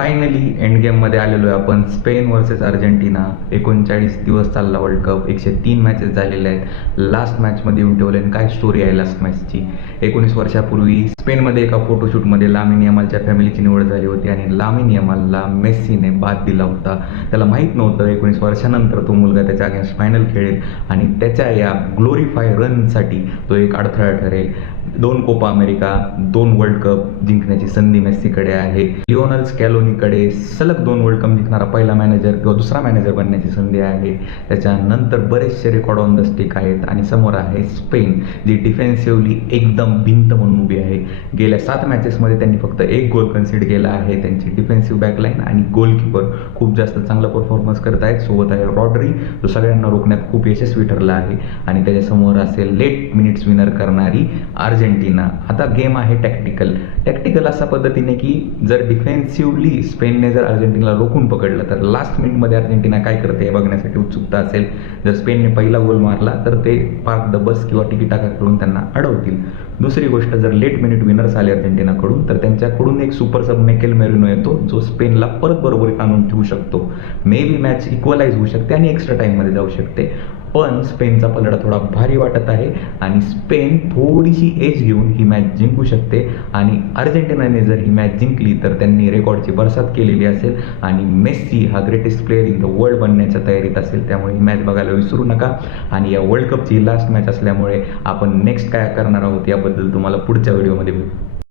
Finally end गेममध्ये आलेलो आहे आपण. Spain versus Argentina. 39 दिवस चालला वर्ल्ड कप. 103 मॅचेस झालेल्या आहेत. लास्ट मॅचमध्ये येऊन ठेवले आणि काय स्टोरी आहे लास्ट मॅचची. 19 वर्षापूर्वी स्पेनमध्ये एका फोटोशूटमध्ये लामिन यमालच्या फॅमिलीची निवड झाली होती आणि लामिन यमालला मेस्सीने बाद दिला होता. त्याला माहीत नव्हतं 19 वर्षानंतर तो मुलगा त्याच्या अगेन्स्ट फायनल खेळेल आणि त्याच्या या ग्लोरीफाय रनसाठी तो एक अडथळा ठरेल. 2 कोपा अमेरिका, 2 वर्ल्ड कप जिंकण्याची संधी मेस्सीकडे आहे. लिओनल स्कॅलोनीकडे सलग 2 वर्ल्ड कप जिंकणारा पहिला मॅनेजर किंवा दुसरा मॅनेजर बनण्याची संधी आहे. त्याच्यानंतर बरेचसे रेकॉर्ड ऑन द स्टिक आहेत आणि समोर आहे स्पेन, जी डिफेन्सिव्हली एकदम भिंत म्हणून उभी आहे. गेल्या 7 मॅचेसमध्ये त्यांनी फक्त 1 गोल कन्सिड केला आहे. त्यांची डिफेन्सिव्ह बॅकलाईन आणि गोलकीपर खूप जास्त चांगला परफॉर्मन्स करत आहेत. सोबत आहे रॉड्री, जो सगळ्यांना रोखण्यात खूप यशस्वी ठरला आहे आणि त्याच्यासमोर असेल लेट मिनिट्स विनर करणारी अर्जेंटिना. आता गेम आहे टॅक्टिकल अशा पद्धतीने की जर डिफेन्सिव्हली स्पेनने जर अर्जेंटिनाला रोखून पकडलं तर लास्ट मिनिटमध्ये अर्जेंटिना काय करते हे बघण्यासाठी उत्सुकता असेल. जर स्पेनने पहिला गोल मारला तर ते पार्क द बस किंवा तिकीटाका करून त्यांना अडवतील. दुसरी गोष्ट, जर लेट मिनिट विनर्स आले अर्जेंटिनाकडून तर त्यांच्याकडून एक सुपर सब नेकेल मेरिनो येतो, जो स्पेनला परत बरोबरीत आणून ठेवू शकतो. मे बी मॅच इक्वलाइज होऊ शकते आणि एक्स्ट्रा टाईममध्ये जाऊ शकते. पण स्पेनचा पलडा थोडा भारी वाटत आहे आणि स्पेन थोडीशी एज घेऊन ही मॅच जिंकू शकते आणि अर्जेंटिनाने जर ही मॅच जिंकली तर त्यांनी रेकॉर्डची बरसात केलेली असेल आणि मेस्सी हा greatest player in the world बनण्याच्या तयारीत असेल. त्यामुळे ही मॅच बघायला विसरू नका. आणि या वर्ल्ड कपची लास्ट मॅच असल्यामुळे आपण नेक्स्ट काय करणार आहोत याबद्दल तुम्हाला पुढच्या व्हिडिओमध्ये भेटू.